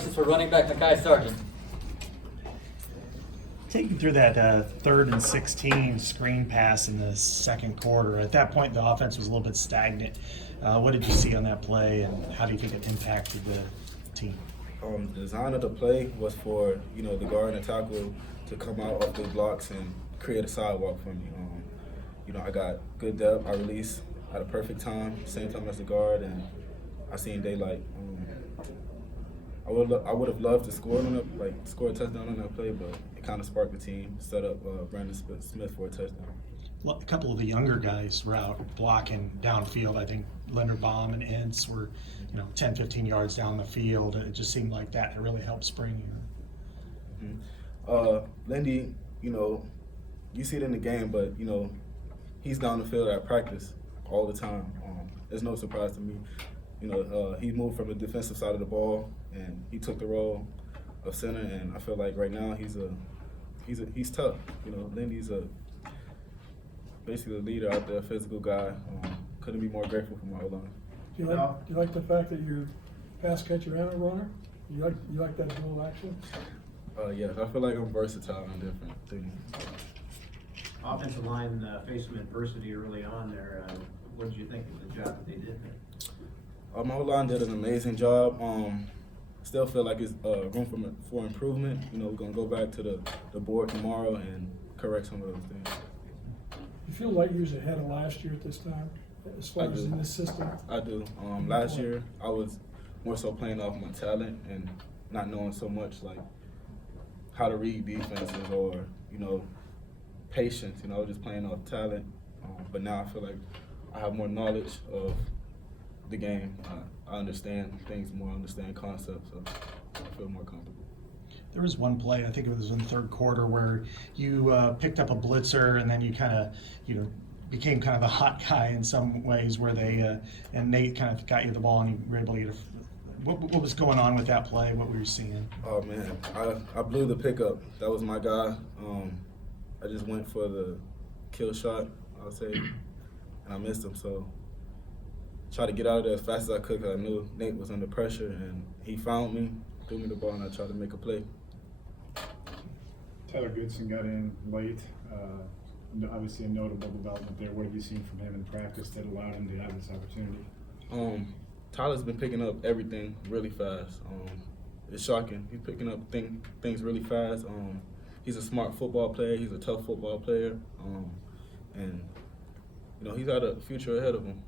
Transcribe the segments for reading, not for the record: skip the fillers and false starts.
questions for running back Mekhi Sargent. Take you through that 3rd and 16 screen pass in the second quarter. At that point, the offense was a little bit stagnant. What did you see on that play, and how do you think it impacted the team? The design of the play was for the guard and the tackle to come out off the blocks and create a sidewalk for me. I got good depth. I released at a perfect time, same time as the guard, and I seen daylight. I would have loved to score score a touchdown on that play, but it kind of sparked the team, set up Brandon Smith for a touchdown. Well, a couple of the younger guys were out blocking downfield. I think Leonard Baum and Entz were, 10, 15 yards down the field. It just seemed like that really helped spring you. Mm-hmm. Lindy, you see it in the game, but he's down the field at practice all the time. It's no surprise to me. He moved from the defensive side of the ball and he took the role of center, and I feel like right now he's tough. Lindy's basically a leader out there, physical guy. Couldn't be more grateful for my O-line. Do you like the fact that you're pass catcher and a runner? You like that dual action? Yes, I feel like I'm versatile in different things. Offensive line faced some adversity early on there. What did you think of the job that they did there? My whole line did an amazing job. Still feel like it's room for improvement. We're gonna go back to the board tomorrow and correct some of those things. You feel like you was ahead of last year at this time, as far as in this system? I do. Last year I was more so playing off my talent and not knowing so much like how to read defenses or patience. I was just playing off talent. But now I feel like I have more knowledge of the game. I understand things more, understand concepts, so I feel more comfortable. There was one play, I think it was in the third quarter, where you picked up a blitzer and then you kind of, became kind of the hot guy in some ways, where they and Nate kind of got you the ball and you were able to get what was going on with that play? What were you seeing? Oh man, I blew the pickup. That was my guy. I just went for the kill shot, I'll say, and I missed him. So tried to get out of there as fast as I could because I knew Nate was under pressure, and he found me, threw me the ball, and I tried to make a play. Tyler Goodson got in late. Obviously a notable development there. What have you seen from him in practice that allowed him to have this opportunity? Tyler's been picking up everything really fast. It's shocking. He's picking up things really fast. He's a smart football player. He's a tough football player. And he's got a future ahead of him.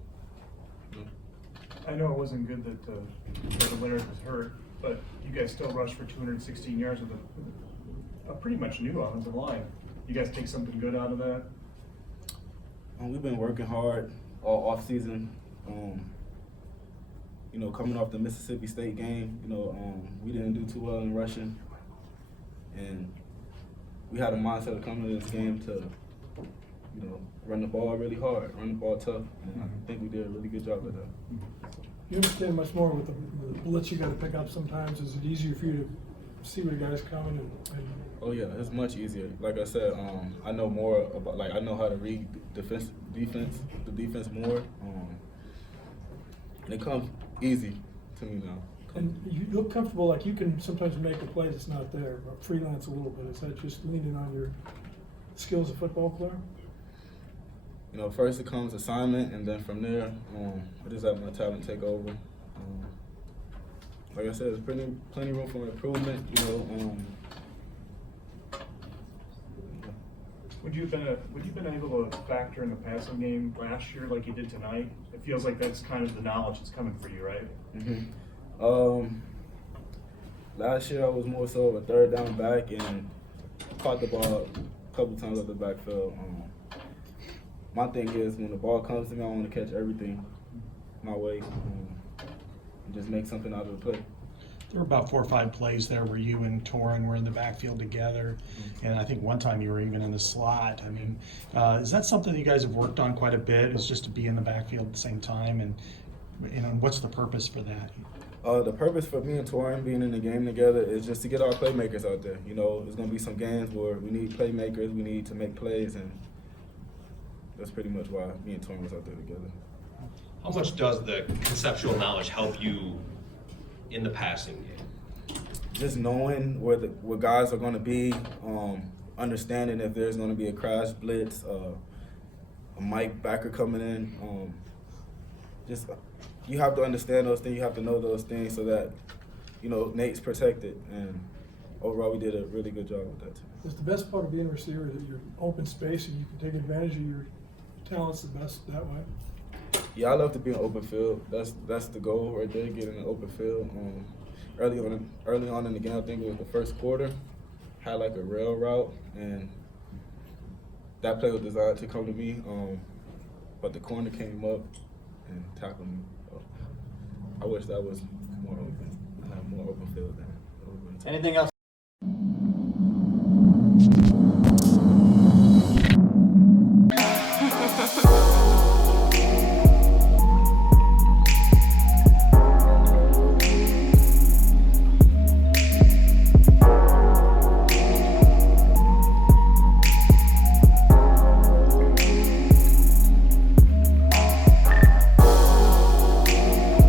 I know it wasn't good that Leonard was hurt, but you guys still rushed for 216 yards with a pretty much new offensive line. You guys take something good out of that? We've been working hard all off season. Coming off the Mississippi State game, we didn't do too well in rushing, and we had a mindset of coming to this game to, run the ball really hard, run the ball tough, and I think we did a really good job of that. You understand much more with the blitz you got to pick up sometimes. Is it easier for you to see where the guy's coming? Oh yeah, it's much easier. Like I said, I know more about, I know how to read the defense more. And it comes easy to me now. And you look comfortable, like you can sometimes make a play that's not there, but freelance a little bit. Is that just leaning on your skills as a football player? First it comes assignment, and then from there, I just have my talent take over. Like I said, there's plenty room for improvement. Would you have been able to factor in the passing game last year like you did tonight? It feels like that's kind of the knowledge that's coming for you, right? Mm-hmm. Last year I was more so of a third down back and caught the ball a couple times at the backfield. My thing is, when the ball comes to me, I want to catch everything my way and just make something out of the play. There were about 4 or 5 plays there where you and Torin were in the backfield together, and I think one time you were even in the slot. I mean, is that something you guys have worked on quite a bit, is just to be in the backfield at the same time, and what's the purpose for that? The purpose for me and Torin being in the game together is just to get our playmakers out there. There's going to be some games where we need playmakers, we need to make plays, and that's pretty much why me and Torin was out there together. How much does the conceptual knowledge help you in the passing game? just knowing where guys are going to be, understanding if there's going to be a crash blitz, a Mike backer coming in. Just you have to understand those things. You have to know those things so that Nate's protected. And overall, we did a really good job with that too. It's the best part of being a receiver that you're open space and you can take advantage of your talents the best that way. Yeah, I love to be in open field. That's the goal right there, get in an open field. Early on in the game, I think it was the first quarter, had like a rail route, and that play was designed to come to me, but the corner came up and tackled me. So I wish that was more open. I had more open field than. Anything else